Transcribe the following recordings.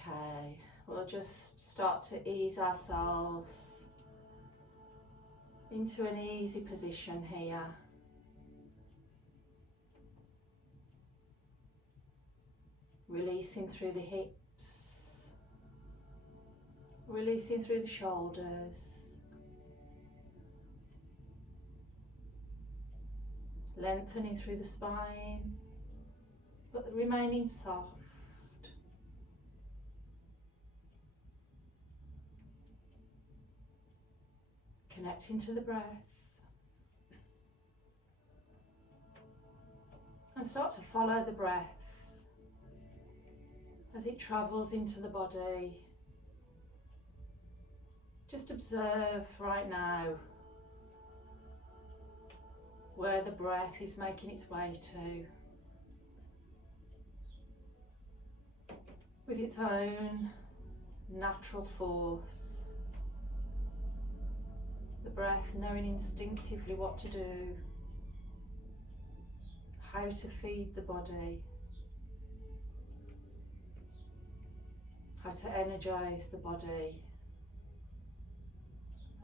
Okay, we'll just start to ease ourselves into an easy position here. Releasing through the hips, releasing through the shoulders, lengthening through the spine, but remaining soft. Connecting to the breath. And start to follow the breath as it travels into the body. Just observe right now where the breath is making its way to, with its own natural force. The breath knowing instinctively what to do, how to feed the body, how to energize the body,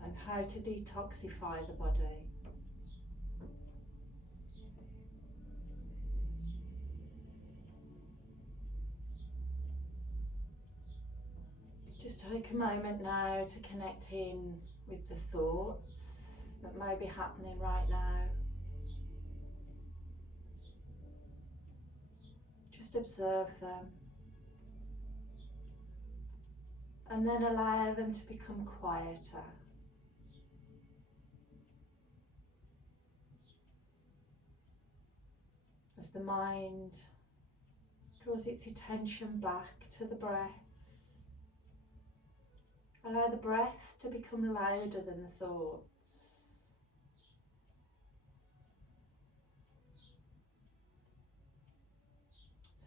and how to detoxify the body. Just take a moment now to connect in with the thoughts that may be happening right now. Just observe them and then allow them to become quieter. As the mind draws its attention back to the breath, allow the breath to become louder than the thoughts.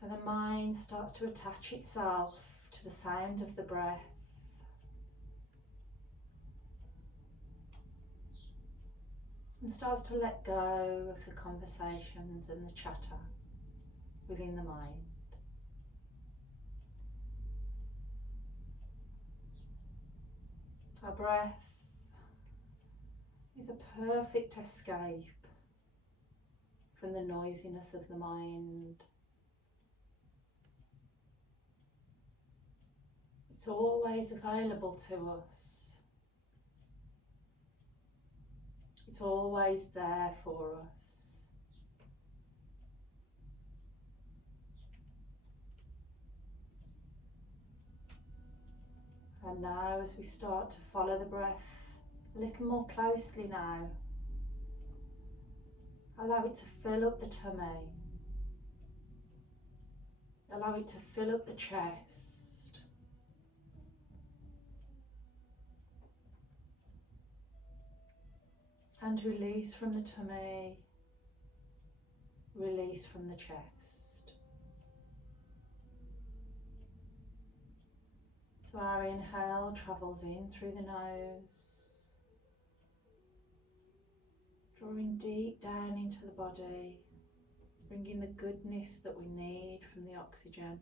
So the mind starts to attach itself to the sound of the breath. And starts to let go of the conversations and the chatter within the mind. Our breath is a perfect escape from the noisiness of the mind. It's always available to us. It's always there for us. And now, as we start to follow the breath a little more closely now, allow it to fill up the tummy. Allow it to fill up the chest. And release from the tummy, release from the chest. So our inhale travels in through the nose, drawing deep down into the body, bringing the goodness that we need from the oxygen.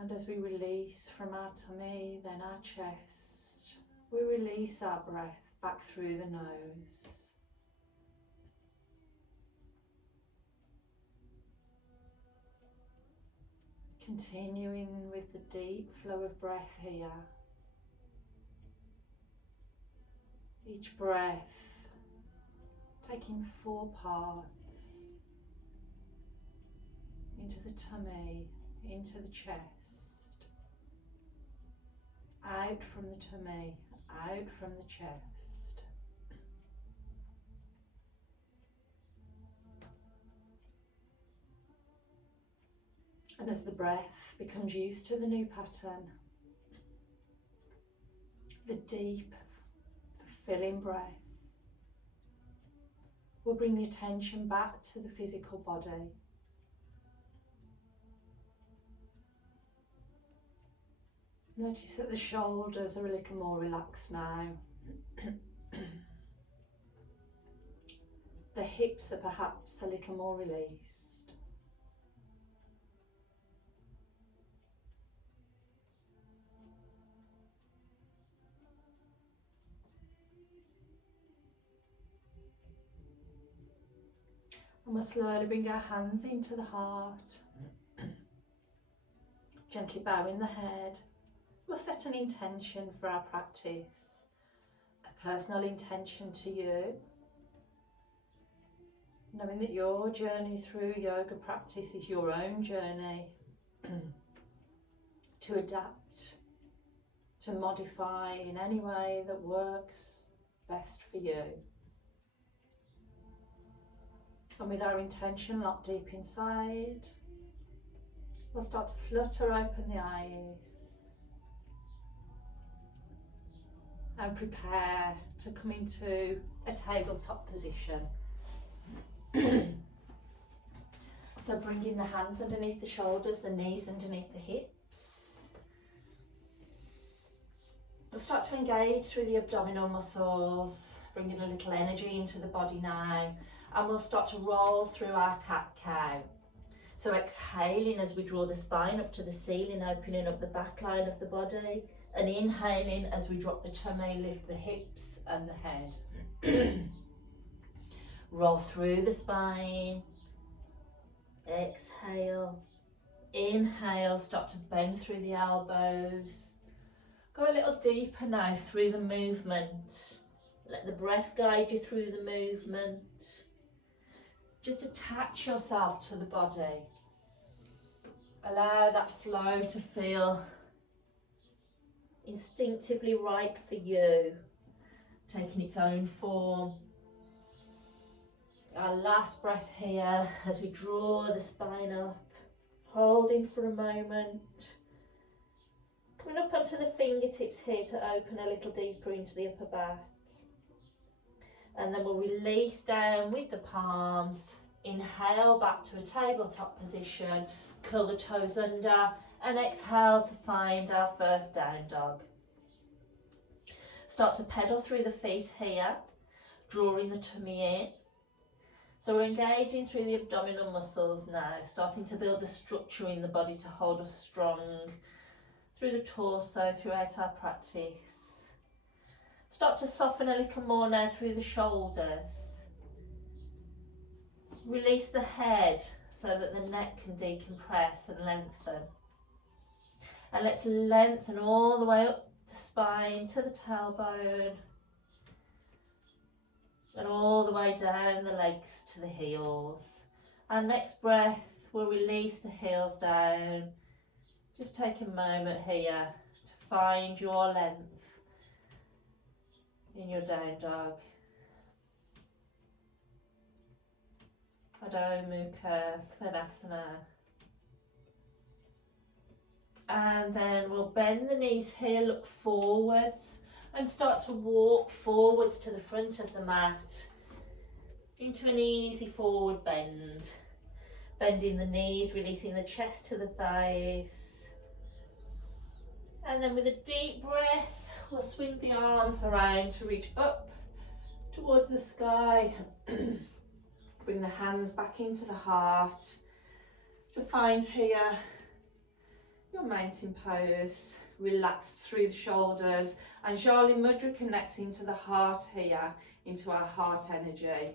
And as we release from our tummy, then our chest, we release our breath back through the nose. Continuing with the deep flow of breath here. Each breath taking 4 parts into the tummy, into the chest, out from the tummy, out from the chest. And as the breath becomes used to the new pattern, the deep, fulfilling breath will bring the attention back to the physical body. Notice that the shoulders are a little more relaxed now. The hips are perhaps a little more released. And we'll slowly bring our hands into the heart. Gently bowing the head. We'll set an intention for our practice, a personal intention to you, knowing that your journey through yoga practice is your own journey to adapt, to modify in any way that works best for you. And with our intention locked deep inside, we'll start to flutter open the eyes and prepare to come into a tabletop position. So bringing the hands underneath the shoulders, the knees underneath the hips. We'll start to engage through the abdominal muscles, bringing a little energy into the body now, and we'll start to roll through our cat-cow. So exhaling as we draw the spine up to the ceiling, opening up the back line of the body, and inhaling as we drop the tummy, lift the hips and the head. Roll through the spine, exhale, inhale, start to bend through the elbows. Go a little deeper now through the movement. Let the breath guide you through the movement. Just attach yourself to the body. Allow that flow to feel instinctively right for you, taking its own form. Our last breath here as we draw the spine up, holding for a moment. Coming up onto the fingertips here to open a little deeper into the upper back. And then we'll release down with the palms. Inhale back to a tabletop position, curl the toes under, and exhale to find our first down dog. Start to pedal through the feet here, drawing the tummy in. So we're engaging through the abdominal muscles now, starting to build a structure in the body to hold us strong through the torso, throughout our practice. Start to soften a little more now through the shoulders. Release the head so that the neck can decompress and lengthen. And let's lengthen all the way up the spine to the tailbone. And all the way down the legs to the heels. And next breath, we'll release the heels down. Just take a moment here to find your length in your down dog. Adho Mukha Svanasana. And then we'll bend the knees here, look forwards, and start to walk forwards to the front of the mat into an easy forward bend. Bending the knees, releasing the chest to the thighs. And then with a deep breath, we'll swing the arms around to reach up towards the sky. Bring the hands back into the heart to find here your mountain pose. Relaxed through the shoulders, and Jali Mudra connects into the heart here, into our heart energy.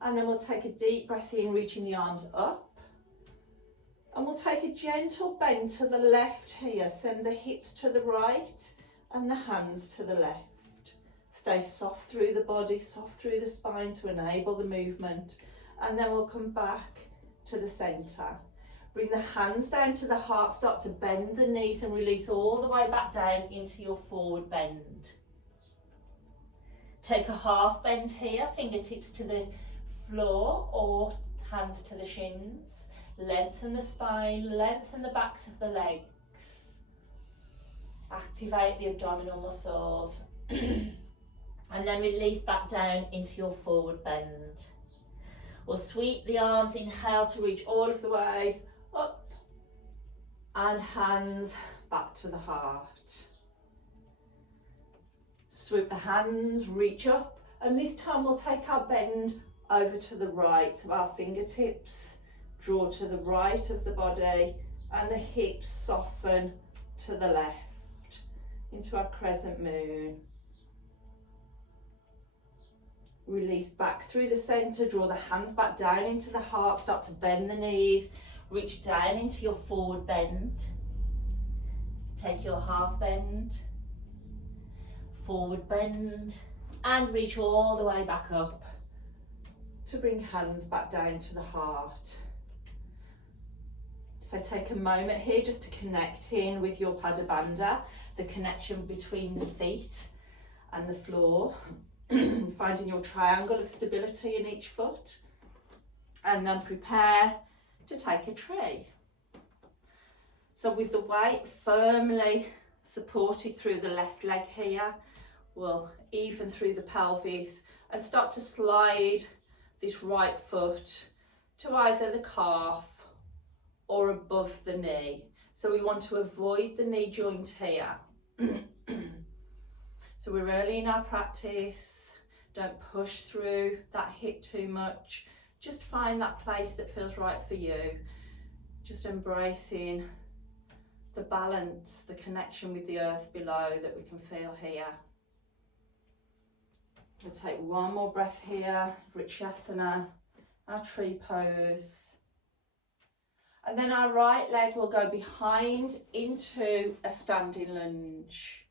And then we'll take a deep breath in, reaching the arms up. And we'll take a gentle bend to the left here. Send the hips to the right and the hands to the left. Stay soft through the body, soft through the spine to enable the movement. And then we'll come back to the centre. Bring the hands down to the heart, start to bend the knees and release all the way back down into your forward bend. Take a half bend here, fingertips to the floor or hands to the shins. Lengthen the spine, lengthen the backs of the legs. Activate the abdominal muscles. And then release back down into your forward bend. We'll sweep the arms, inhale to reach all of the way up. And hands back to the heart. Swoop the hands, reach up. And this time we'll take our bend over to the right. So our fingertips draw to the right of the body and the hips soften to the left into our crescent moon. Release back through the centre, draw the hands back down into the heart, start to bend the knees, reach down into your forward bend. Take your half bend, forward bend, and reach all the way back up to bring hands back down to the heart. So take a moment here just to connect in with your Pada Bandha, the connection between the feet and the floor, finding your triangle of stability in each foot, and then prepare to take a tree. So with the weight firmly supported through the left leg here, we'll even through the pelvis and start to slide this right foot to either the calf or above the knee. So we want to avoid the knee joint here. So we're early in our practice, don't push through that hip too much, just find that place that feels right for you, just embracing the balance, the connection with the earth below that we can feel here. We'll take one more breath here, Vrikshasana, our tree pose. And then our right leg will go behind into a standing lunge.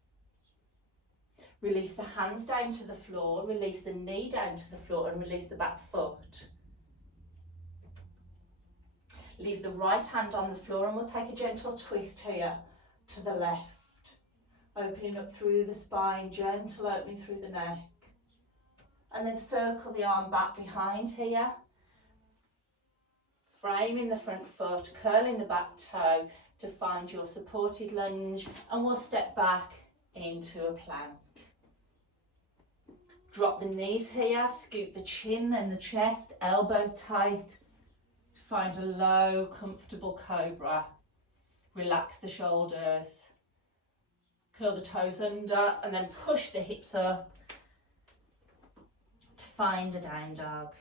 Release the hands down to the floor, release the knee down to the floor and release the back foot. Leave the right hand on the floor and we'll take a gentle twist here to the left. Opening up through the spine, gentle opening through the neck. And then circle the arm back behind here. Framing the front foot, curling the back toe to find your supported lunge, and we'll step back into a plank. Drop the knees here, scoop the chin and the chest, elbows tight to find a low, comfortable cobra. Relax the shoulders, curl the toes under and then push the hips up to find a down dog.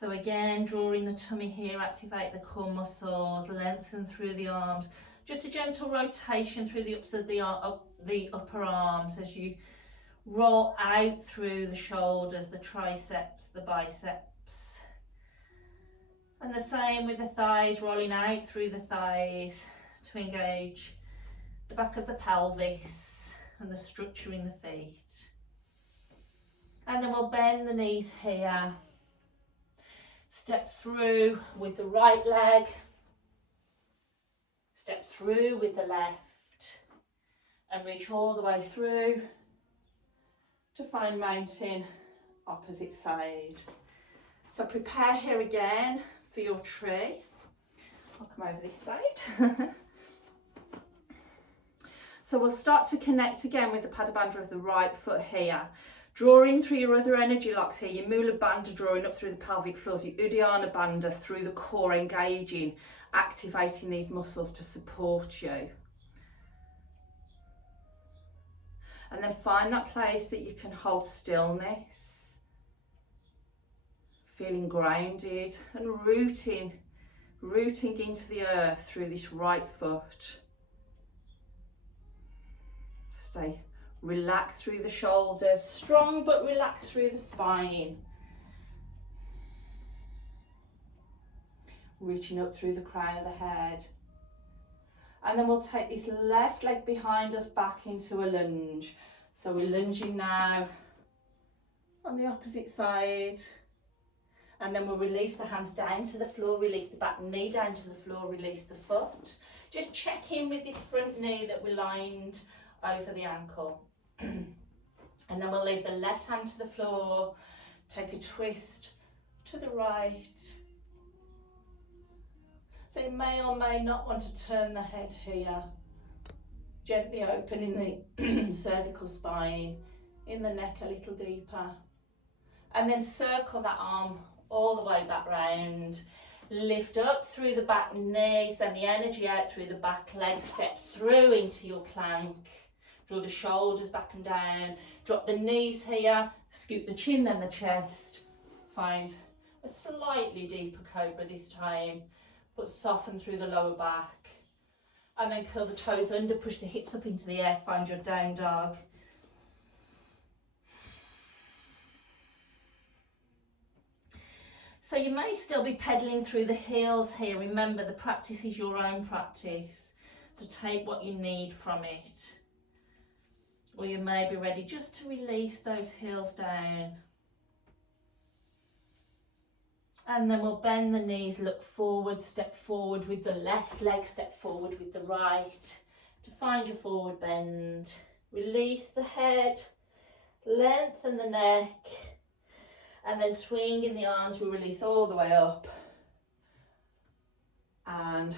So again, drawing the tummy here, activate the core muscles, lengthen through the arms. Just a gentle rotation through the ups of the upper arms as you roll out through the shoulders, the triceps, the biceps. And the same with the thighs, rolling out through the thighs to engage the back of the pelvis and the structure in the feet. And then we'll bend the knees here. Step through with the right leg. Step through with the left. And reach all the way through to find mountain opposite side. So prepare here again for your tree. I'll come over this side. So we'll start to connect again with the Pada Bandha of the right foot here. Drawing through your other energy locks here, your Mula Bandha drawing up through the pelvic floors, your Uddiyana Bandha through the core, engaging, activating these muscles to support you. And then find that place that you can hold stillness, feeling grounded and rooting into the earth through this right foot. Stay relaxed through the shoulders, strong but relaxed through the spine. Reaching up through the crown of the head. And then we'll take this left leg behind us back into a lunge. So we're lunging now on the opposite side. And then we'll release the hands down to the floor, release the back knee down to the floor, release the foot. Just check in with this front knee that we're lined over the ankle. And then we'll leave the left hand to the floor, take a twist to the right. So you may or may not want to turn the head here. Gently opening the cervical spine, in the neck a little deeper. And then circle that arm all the way back round. Lift up through the back knee, send the energy out through the back leg, step through into your plank. Draw the shoulders back and down. Drop the knees here, scoop the chin and the chest. Find a slightly deeper cobra this time. But soften through the lower back. And then curl the toes under, push the hips up into the air, find your down dog. So you may still be pedaling through the heels here. Remember, the practice is your own practice. So take what you need from it. Or you may be ready just to release those heels down. And then we'll bend the knees, look forward, step forward with the left leg, step forward with the right. To find your forward bend. Release the head, lengthen the neck, and then swinging the arms, we release all the way up. And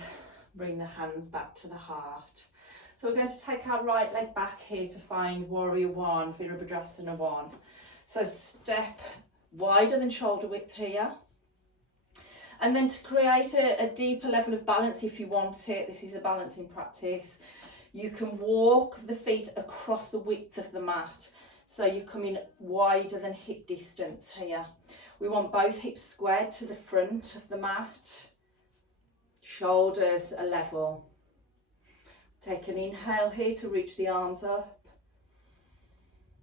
bring the hands back to the heart. So we're going to take our right leg back here to find Warrior One, Virabhadrasana 1. So step wider than shoulder width here. And then to create a deeper level of balance if you want it, this is a balancing practice, you can walk the feet across the width of the mat. So you're coming wider than hip distance here. We want both hips squared to the front of the mat. Shoulders are level. Take an inhale here to reach the arms up.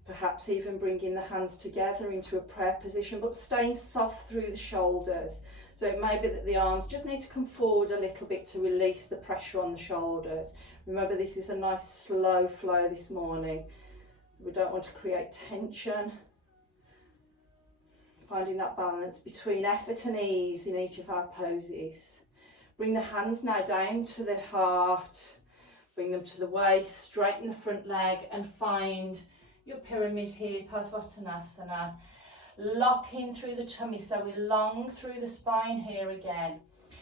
Perhaps even bringing the hands together into a prayer position, but staying soft through the shoulders. So it may be that the arms just need to come forward a little bit to release the pressure on the shoulders. Remember, this is a nice slow flow this morning. We don't want to create tension. Finding that balance between effort and ease in each of our poses. Bring the hands now down to the heart. Bring them to the waist, straighten the front leg and find your pyramid here, Parsvottanasana. Lock in through the tummy, so we long through the spine here again.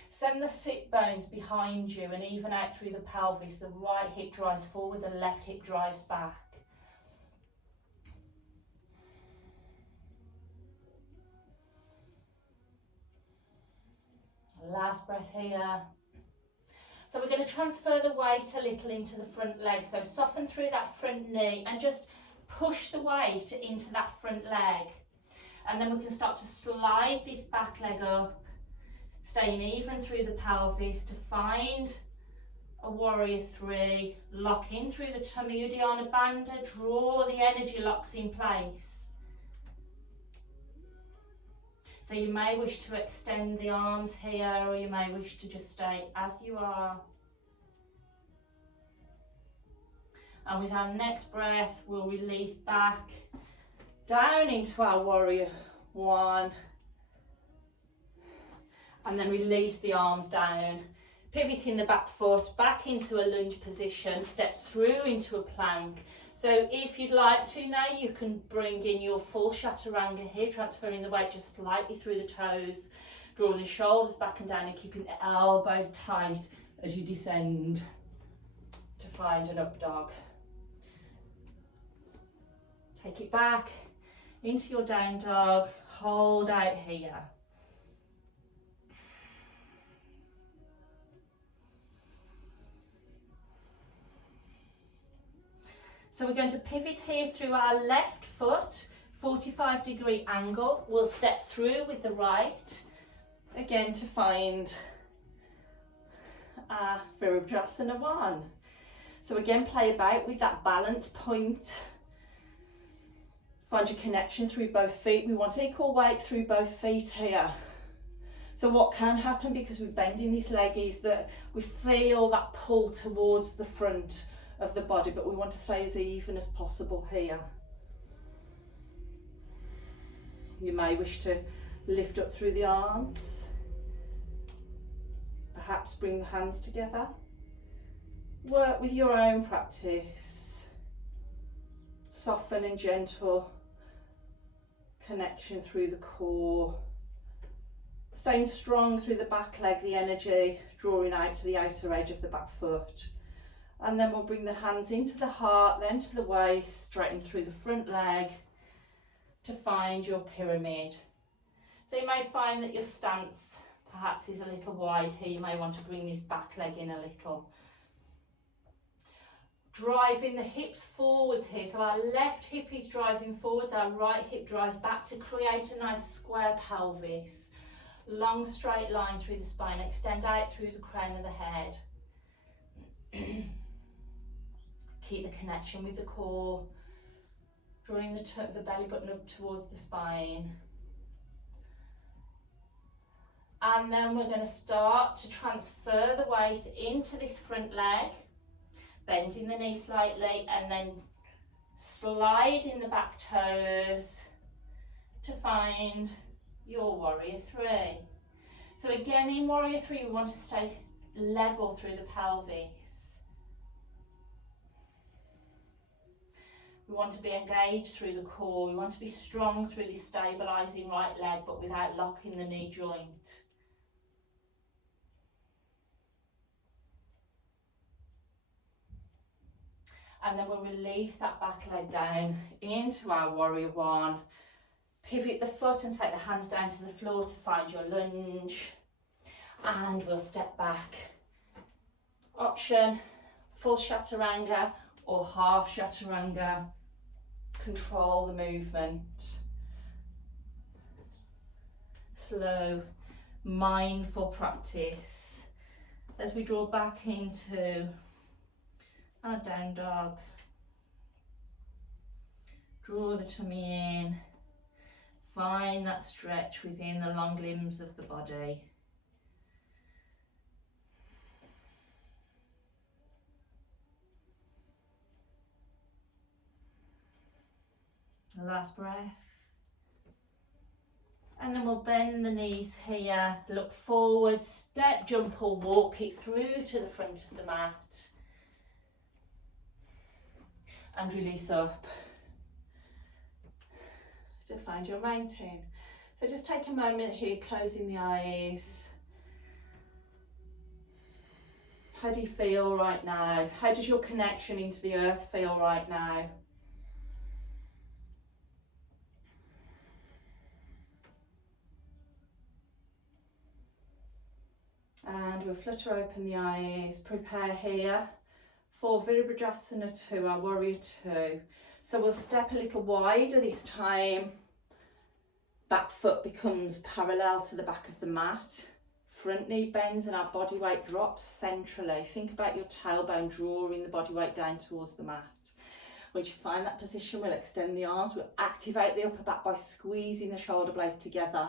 Send the sit bones behind you and even out through the pelvis. The right hip drives forward, the left hip drives back. Last breath here. So we're going to transfer the weight a little into the front leg. So soften through that front knee and just push the weight into that front leg. And then we can start to slide this back leg up, staying even through the pelvis to find a Warrior 3. Lock in through the tummy, Uddiyana Bandha, draw the energy locks in place. So you may wish to extend the arms here, or you may wish to just stay as you are. And with our next breath, we'll release back down into our Warrior 1. And then release the arms down. Pivoting the back foot back into a lunge position, step through into a plank. So if you'd like to now, you can bring in your full chaturanga here, transferring the weight just slightly through the toes, drawing the shoulders back and down and keeping the elbows tight as you descend to find an up dog. Take it back into your down dog, hold out here. So we're going to pivot here through our left foot, 45-degree angle. We'll step through with the right, again to find our Virabhadrasana 1. So again, play about with that balance point. Find your connection through both feet. We want equal weight through both feet here. So what can happen because we're bending this leg is that we feel that pull towards the front of the body, but we want to stay as even as possible here. You may wish to lift up through the arms. Perhaps bring the hands together. Work with your own practice. Soften and gentle connection through the core. Staying strong through the back leg, the energy drawing out to the outer edge of the back foot. And then we'll bring the hands into the heart, then to the waist, straighten through the front leg to find your pyramid. So you may find that your stance perhaps is a little wide here. You may want to bring this back leg in a little. Driving the hips forwards here. So our left hip is driving forwards, our right hip drives back to create a nice square pelvis. Long straight line through the spine, extend out through the crown of the head. Keep the connection with the core, drawing the belly button up towards the spine. And then we're going to start to transfer the weight into this front leg, bending the knee slightly, and then sliding the back toes to find your warrior three. So again, in warrior three, we want to stay level through the pelvis. We want to be engaged through the core. We want to be strong through this stabilising right leg, but without locking the knee joint. And then we'll release that back leg down into our warrior one. Pivot the foot and take the hands down to the floor to find your lunge. And we'll step back. Option, full chaturanga or half chaturanga. Control the movement. Slow, mindful practice as we draw back into our down dog. Draw the tummy in. Find that stretch within the long limbs of the body. Last breath. And then we'll bend the knees here, look forward, step, jump or walk it through to the front of the mat. And release up to find your mountain. So just take a moment here, closing the eyes. How do you feel right now? How does your connection into the earth feel right now? And we'll flutter open the eyes, prepare here for Virabhadrasana 2, our warrior 2. So we'll step a little wider this time. Back foot becomes parallel to the back of the mat. Front knee bends and our body weight drops centrally. Think about your tailbone drawing the body weight down towards the mat. Once you find that position, we'll extend the arms. We'll activate the upper back by squeezing the shoulder blades together.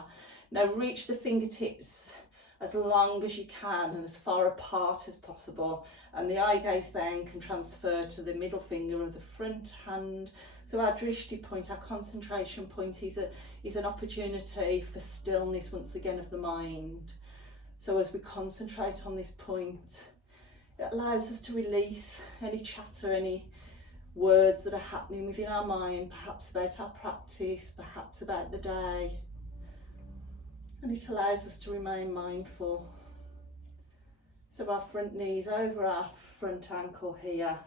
Now reach the fingertips as long as you can and as far apart as possible, and the eye gaze then can transfer to the middle finger of the front hand. So our drishti point, our concentration point, is an opportunity for stillness once again of the mind. So as we concentrate on this point, it allows us to release any chatter, any words that are happening within our mind, perhaps about our practice, perhaps about the day. And it allows us to remain mindful. So our front knees over our front ankle here.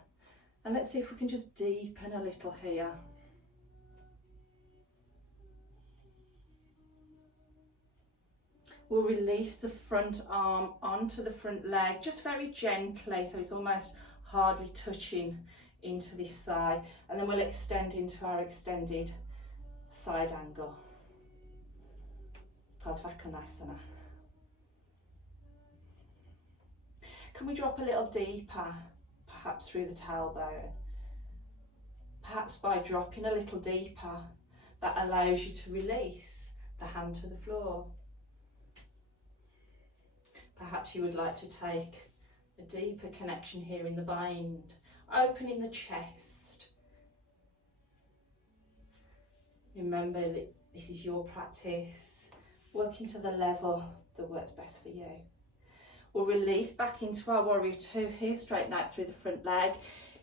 And let's see if we can just deepen a little here. We'll release the front arm onto the front leg, just very gently, so it's almost hardly touching into this thigh. And then we'll extend into our extended side angle. Padvakonasana. Can we drop a little deeper, perhaps through the tailbone? Perhaps by dropping a little deeper, that allows you to release the hand to the floor. Perhaps you would like to take a deeper connection here in the bind, opening the chest. Remember that this is your practice. Working to the level that works best for you. We'll release back into our warrior 2 here, straighten out through the front leg.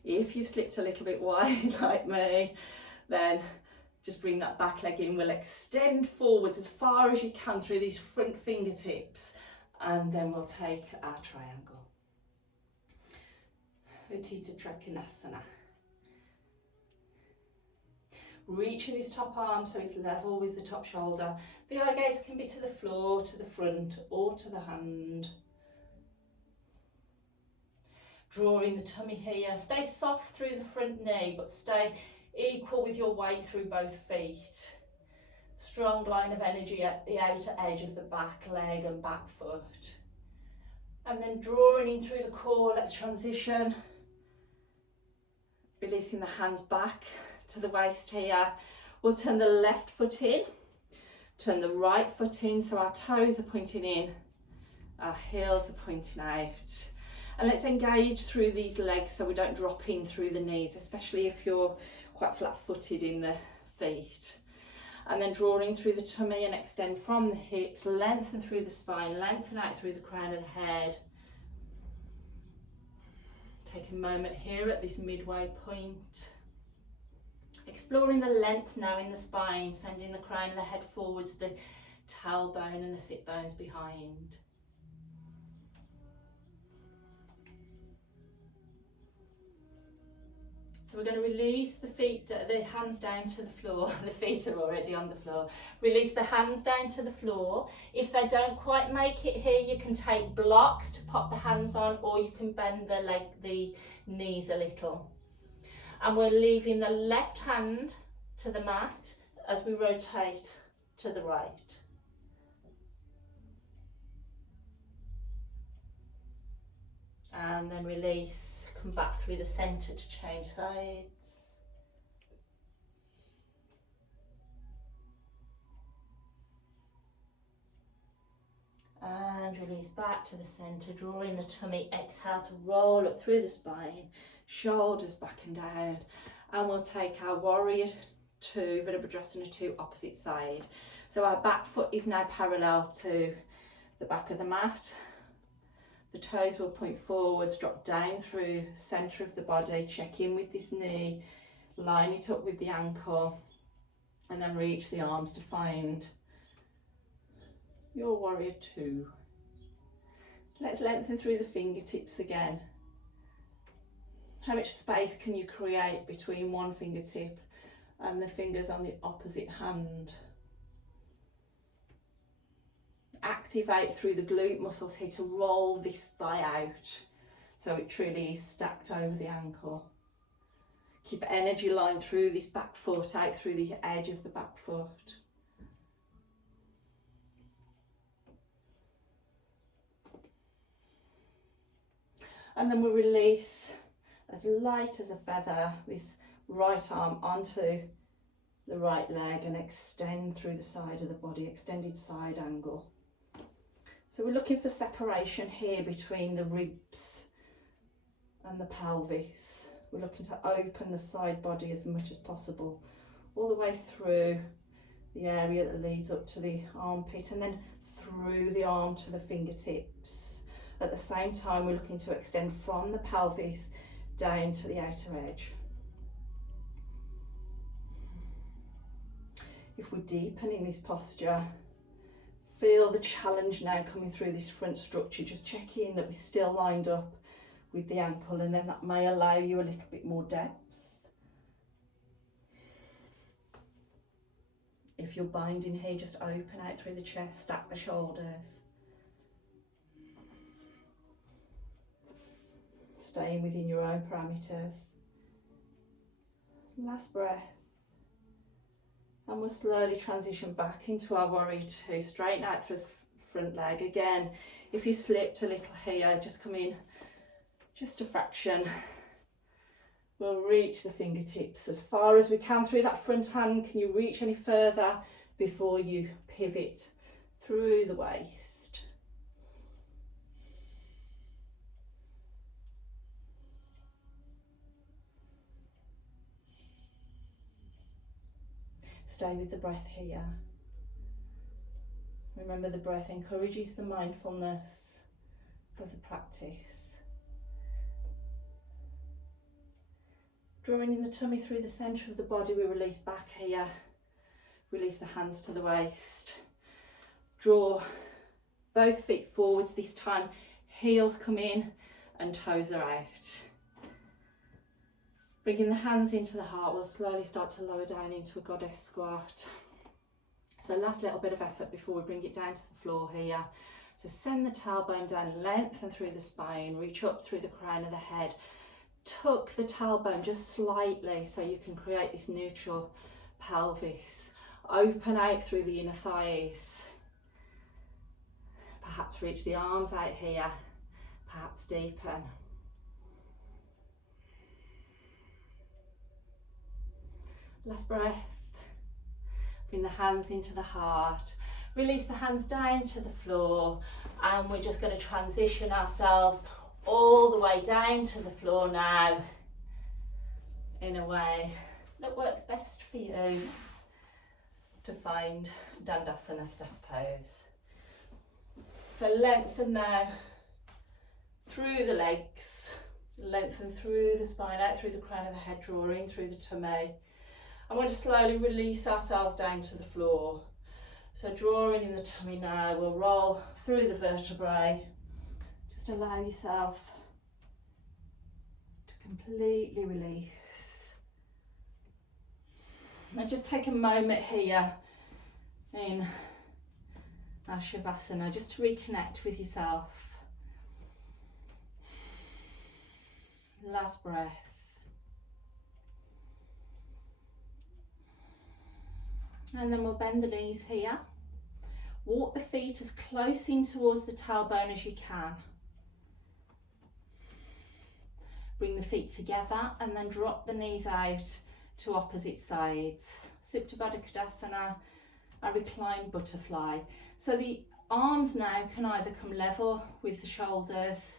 If you've slipped a little bit wide like me, then just bring that back leg in. We'll extend forwards as far as you can through these front fingertips, and then we'll take our triangle. Utthita Trikonasana. Reaching his top arm so it's level with the top shoulder. The eye gaze can be to the floor, to the front, or to the hand. Drawing the tummy here. Stay soft through the front knee, but stay equal with your weight through both feet. Strong line of energy at the outer edge of the back leg and back foot. And then drawing in through the core, let's transition. Releasing the hands back to the waist here. We'll turn the left foot in. Turn the right foot in so our toes are pointing in, our heels are pointing out. And let's engage through these legs so we don't drop in through the knees, especially if you're quite flat-footed in the feet. And then drawing through the tummy and extend from the hips, lengthen through the spine, lengthen out through the crown of the head. Take a moment here at this midway point. Exploring the length now in the spine, sending the crown of the head forwards, the tailbone and the sit bones behind. So we're going to release the feet, the hands down to the floor. The feet are already on the floor. Release the hands down to the floor. If they don't quite make it here, you can take blocks to pop the hands on, or you can bend the knees a little. And we're leaving the left hand to the mat as we rotate to the right. And then release. Come back through the centre to change sides. And release back to the centre, drawing the tummy. Exhale to roll up through the spine, shoulders back and down. And we'll take our warrior two, Virabhadrasana 2, opposite side. So our back foot is now parallel to the back of the mat. The toes will point forwards, drop down through centre of the body, check in with this knee, line it up with the ankle, and then reach the arms to find your warrior two. Let's lengthen through the fingertips again. How much space can you create between one fingertip and the fingers on the opposite hand? Activate through the glute muscles here to roll this thigh out so it truly is stacked over the ankle. Keep energy line through this back foot, out through the edge of the back foot. And then we'll release as light as a feather this right arm onto the right leg and extend through the side of the body, extended side angle. So we're looking for separation here between the ribs and the pelvis. We're looking to open the side body as much as possible, all the way through the area that leads up to the armpit and then through the arm to the fingertips. At the same time, we're looking to extend from the pelvis down to the outer edge. If we're deepening this posture, feel the challenge now coming through this front structure. Just check in that we're still lined up with the ankle, and then that may allow you a little bit more depth. If you're binding here, just open out through the chest, stack the shoulders. Staying within your own parameters. Last breath. And we'll slowly transition back into our warrior two, straighten out through the front leg. Again, if you slipped a little here, just come in just a fraction. We'll reach the fingertips as far as we can through that front hand. Can you reach any further before you pivot through the waist? Stay with the breath here. Remember, the breath encourages the mindfulness of the practice. Drawing in the tummy through the centre of the body, we release back here. Release the hands to the waist. Draw both feet forwards this time. Heels come in and toes are out. Bringing the hands into the heart, we'll slowly start to lower down into a goddess squat. So last little bit of effort before we bring it down to the floor here. So send the tailbone down, lengthen through the spine, reach up through the crown of the head. Tuck the tailbone just slightly so you can create this neutral pelvis. Open out through the inner thighs. Perhaps reach the arms out here, perhaps deepen. Last breath. Bring the hands into the heart. Release the hands down to the floor, and we're just going to transition ourselves all the way down to the floor now in a way that works best for you to find Dandasana step pose. So lengthen now through the legs, lengthen through the spine, out through the crown of the head, drawing through the tummy. I'm going to slowly release ourselves down to the floor. So drawing in the tummy now, we'll roll through the vertebrae. Just allow yourself to completely release. Now just take a moment here in our Shavasana just to reconnect with yourself. Last breath. And then we'll bend the knees here. Walk the feet as close in towards the tailbone as you can. Bring the feet together and then drop the knees out to opposite sides. Supta Baddha Konasana, a reclined butterfly. So the arms now can either come level with the shoulders,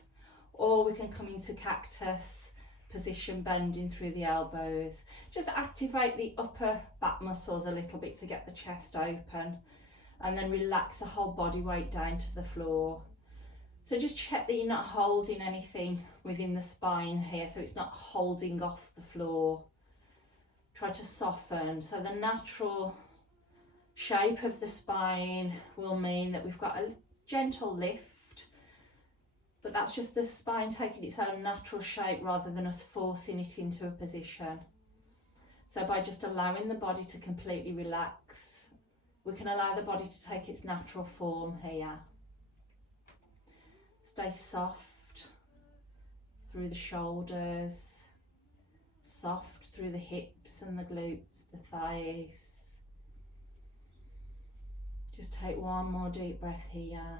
or we can come into cactus position, bending through the elbows. Just activate the upper back muscles a little bit to get the chest open, and then relax the whole body weight down to the floor. So just check that you're not holding anything within the spine here, so it's not holding off the floor. Try to soften. So the natural shape of the spine will mean that we've got a gentle lift, but that's just the spine taking its own natural shape rather than us forcing it into a position. So by just allowing the body to completely relax, we can allow the body to take its natural form here. Stay soft through the shoulders, soft through the hips and the glutes, the thighs. Just take one more deep breath here.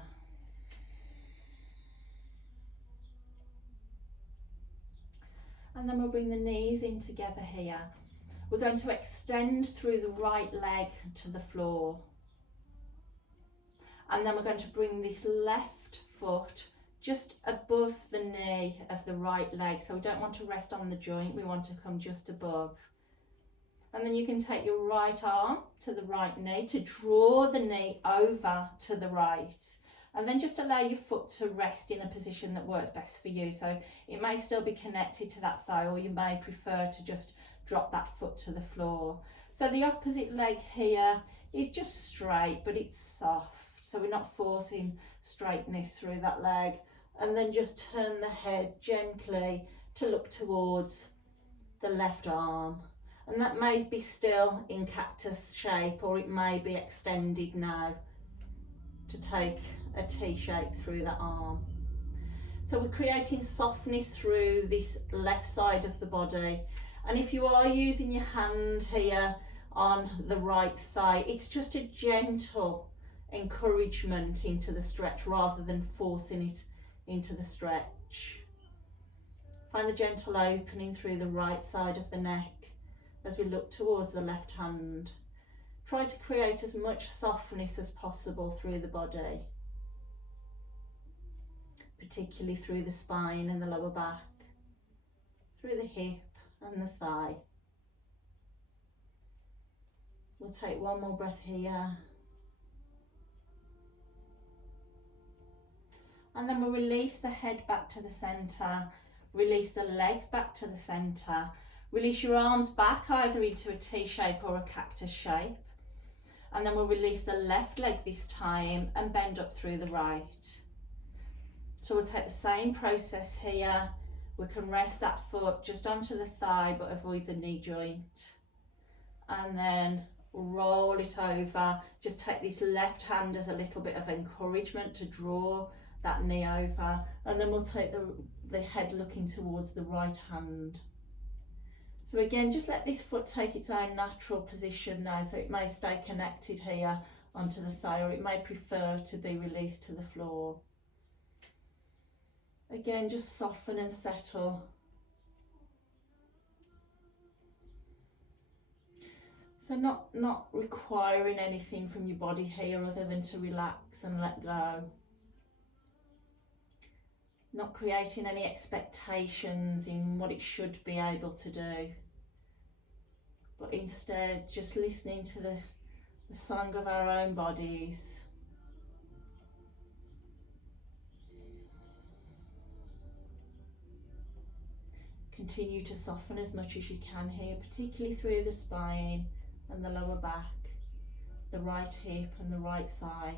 And then we'll bring the knees in together here. We're going to extend through the right leg to the floor. And then we're going to bring this left foot just above the knee of the right leg. So we don't want to rest on the joint, we want to come just above. And then you can take your right arm to the right knee to draw the knee over to the right. And then just allow your foot to rest in a position that works best for you. So it may still be connected to that thigh, or you may prefer to just drop that foot to the floor. So the opposite leg here is just straight, but it's soft. So we're not forcing straightness through that leg. And then just turn the head gently to look towards the left arm. And that may be still in cactus shape, or it may be extended now to take a T shape through the arm. So we're creating softness through this left side of the body. And if you are using your hand here on the right thigh, it's just a gentle encouragement into the stretch rather than forcing it into the stretch. Find the gentle opening through the right side of the neck as we look towards the left hand. Try to create as much softness as possible through the body, particularly through the spine and the lower back, through the hip and the thigh. We'll take one more breath here. And then we'll release the head back to the centre, release the legs back to the centre, release your arms back either into a T shape or a cactus shape. And then we'll release the left leg this time and bend up through the right. So we'll take the same process here. We can rest that foot just onto the thigh but avoid the knee joint. And then roll it over. Just take this left hand as a little bit of encouragement to draw that knee over. And then we'll take the head looking towards the right hand. So again, just let this foot take its own natural position now, so it may stay connected here onto the thigh, or it may prefer to be released to the floor. Again, just soften and settle. So not requiring anything from your body here other than to relax and let go. Not creating any expectations in what it should be able to do. But instead just listening to the song of our own bodies. Continue to soften as much as you can here, particularly through the spine and the lower back, the right hip and the right thigh.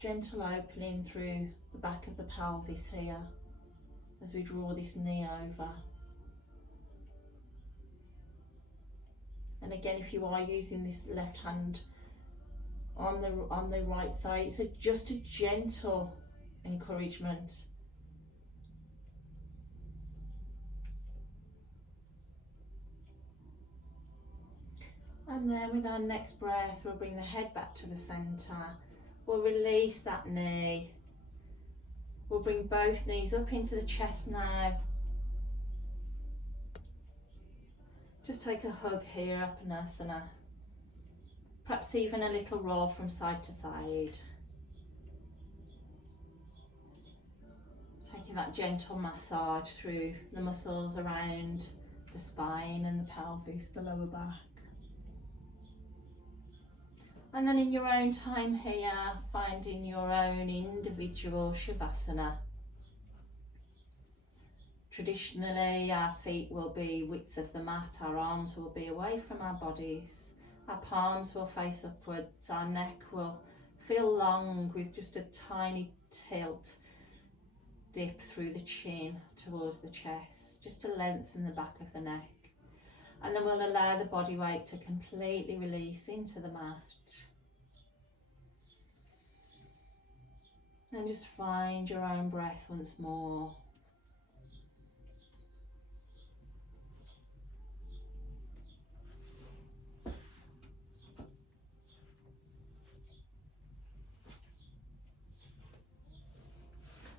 Gentle opening through the back of the pelvis here as we draw this knee over. And again, if you are using this left hand on the right thigh, it's just a gentle encouragement. And then with our next breath, we'll bring the head back to the centre. We'll release that knee. We'll bring both knees up into the chest now. Just take a hug here, Apanasana. Perhaps even a little roll from side to side. Taking that gentle massage through the muscles around the spine and the pelvis, the lower back. And then in your own time here, finding your own individual Shavasana. Traditionally, our feet will be width of the mat, our arms will be away from our bodies, our palms will face upwards, our neck will feel long with just a tiny tilt, dip through the chin towards the chest, just to lengthen the back of the neck. And then we'll allow the body weight to completely release into the mat. And just find your own breath once more.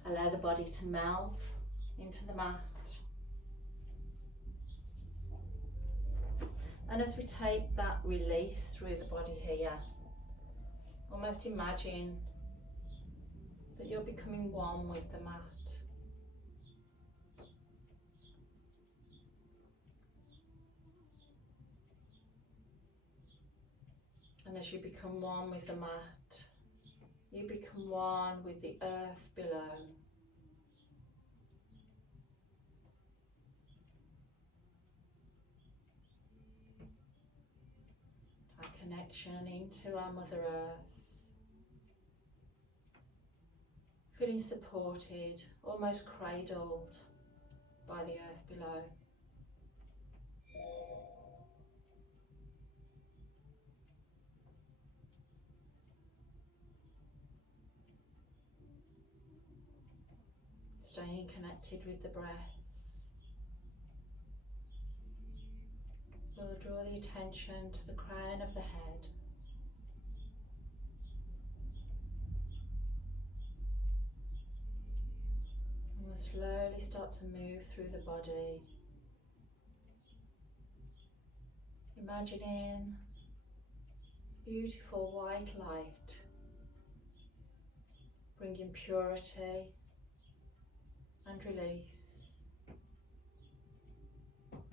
Allow the body to melt into the mat. And as we take that release through the body here, almost imagine that you're becoming one with the mat. And as you become one with the mat, you become one with the earth below. Our connection into our Mother Earth. Feeling supported, almost cradled by the earth below. Staying connected with the breath. We'll draw the attention to the crown of the head. And we'll slowly start to move through the body. Imagining beautiful white light, bringing purity and release,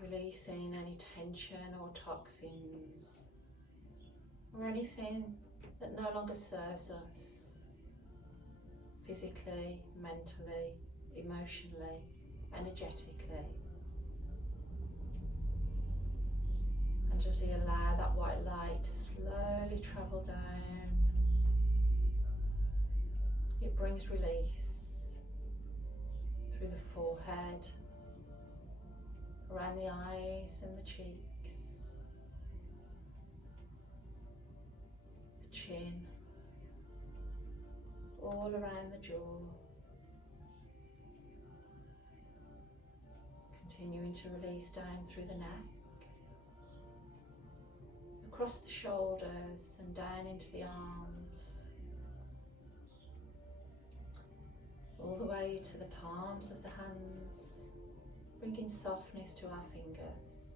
releasing any tension or toxins or anything that no longer serves us physically, mentally, emotionally, energetically. And just allow that white light to slowly travel down. It brings release through the forehead, around the eyes and the cheeks, the chin, all around the jaw. Continuing to release down through the neck, across the shoulders and down into the arms, all the way to the palms of the hands, bringing softness to our fingers.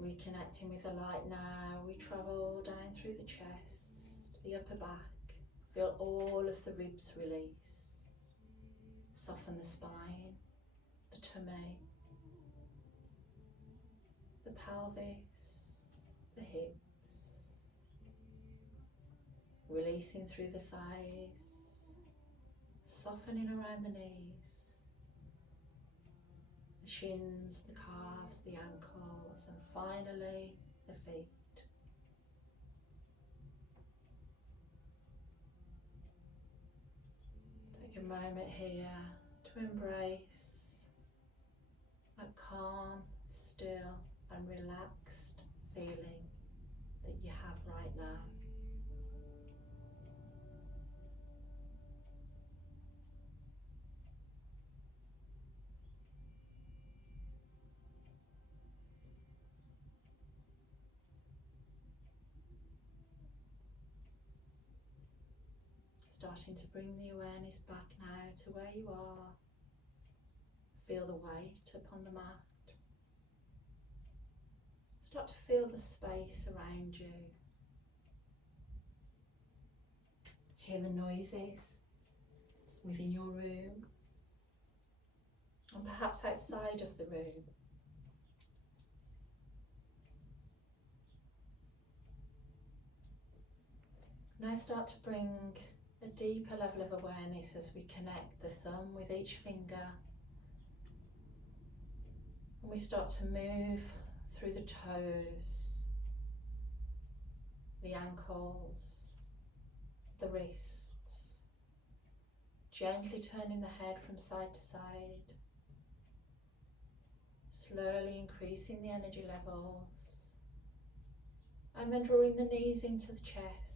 Reconnecting with the light now, we travel down through the chest, the upper back. Feel all of the ribs release. Soften the spine, the tummy, the pelvis, the hips. Releasing through the thighs, softening around the knees, the shins, the calves, the ankles, and finally the feet. Take a moment here to embrace that calm, still and relaxed feeling that you have right now. Starting to bring the awareness back now to where you are. Feel the weight upon the mat. Start to feel the space around you. Hear the noises within your room and perhaps outside of the room. Now start to bring a deeper level of awareness as we connect the thumb with each finger, and we start to move through the toes, the ankles, the wrists, gently turning the head from side to side, slowly increasing the energy levels, and then drawing the knees into the chest.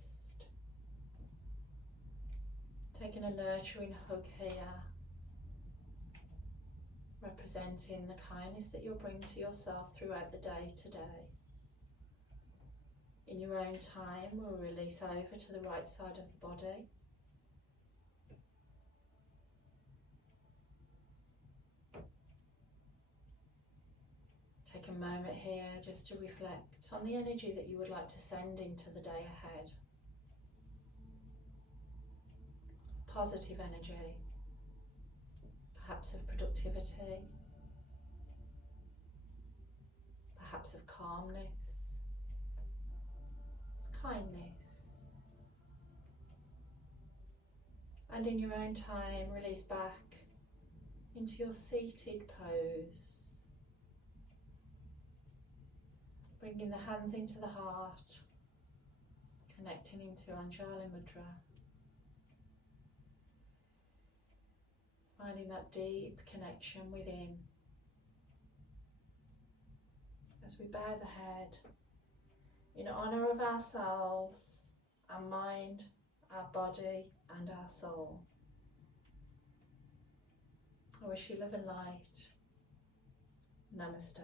Taking a nurturing hug here, representing the kindness that you'll bring to yourself throughout the day today. In your own time, we'll release over to the right side of the body. Take a moment here just to reflect on the energy that you would like to send into the day ahead. Positive energy, perhaps of productivity, perhaps of calmness, kindness. And in your own time, release back into your seated pose, bringing the hands into the heart, connecting into Anjali Mudra. Finding that deep connection within as we bow the head in honour of ourselves, our mind, our body and our soul. I wish you love and light. Namaste.